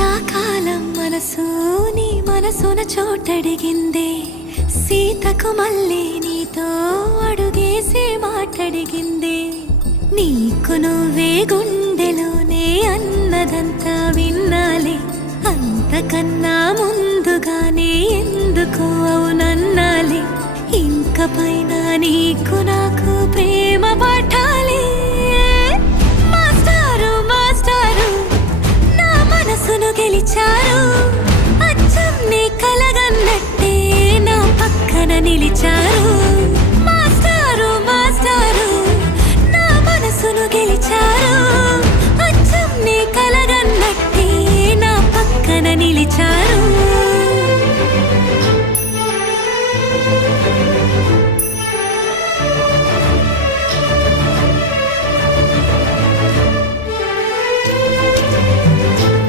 శీతాకాలం మనసు నీ మనసున చోటడిగిందే, సీతకు మళ్ళీ నీతో అడుగేసి మాటడిగిందే. నీకు నువ్వే గుండెలోనే అన్నదంతా విన్నాలే, అంతకన్నా ముందుగానే ఎందుకు అవునన్నాలే. ఇంక పైన నీకు నాకు ప్రేమ పాఠాలే. మాస్టారు మాస్టారు నా మనసును గెలిచారు, అచ్చం నీ కలగన్నట్టే నా పక్కన నిలిచారు.